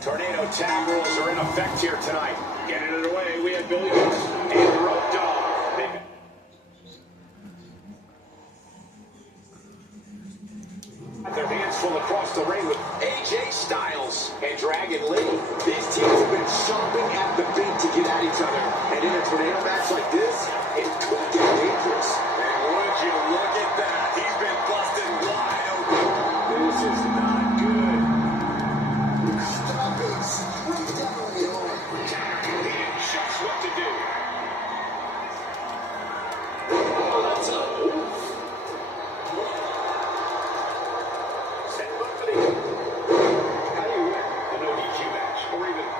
Tornado tag rules are in effect here tonight. Getting it away, we have Billy Goose and Road Dogg. Their hands full across the ring with AJ Styles and Dragon Lee. These teams have been chomping at the bit to get at each other. And in a tornado match like this, it could get dangerous. And would you look at that? He's been busted wide open. This is not good. Stop it. We're definitely on. He didn't just what to do. Oh, that's a move.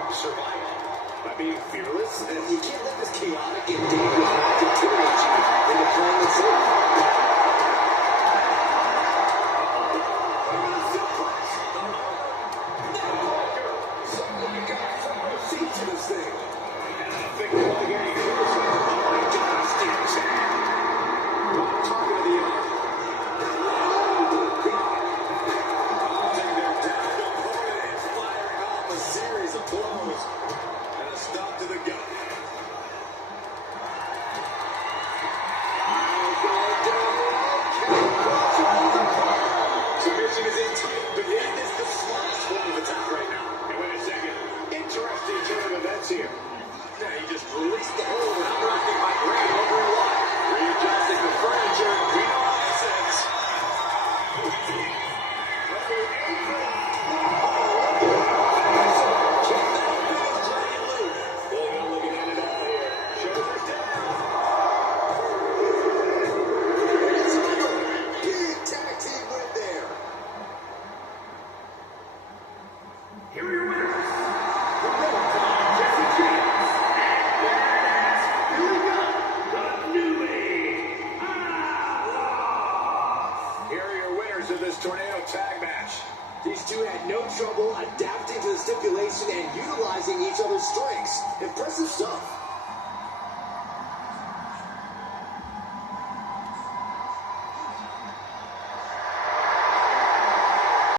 Survive by being fearless, and you can't let this chaotic and dangerous match intimidate you into playing it safe. Somebody got front row seat to this thing. And I think they're all getting close. Oh my God, Steve's hand. Talking to the arm. Blows and a stop to the gut. Submission is in tight, but it is the smartest form of attack right now. And wait a second. Interesting turn of events here. Yeah, he just released the hold and unwrapping my grab over a line. Readjusting the furniture. We know how this ends. Here are your winners, the Road Dogg, Jesse James, and Badass Billy Gunn, the New Age Outlaws. Here are your winners of this tornado tag match. These two had no trouble adapting to the stipulation and utilizing each other's strengths. Impressive stuff.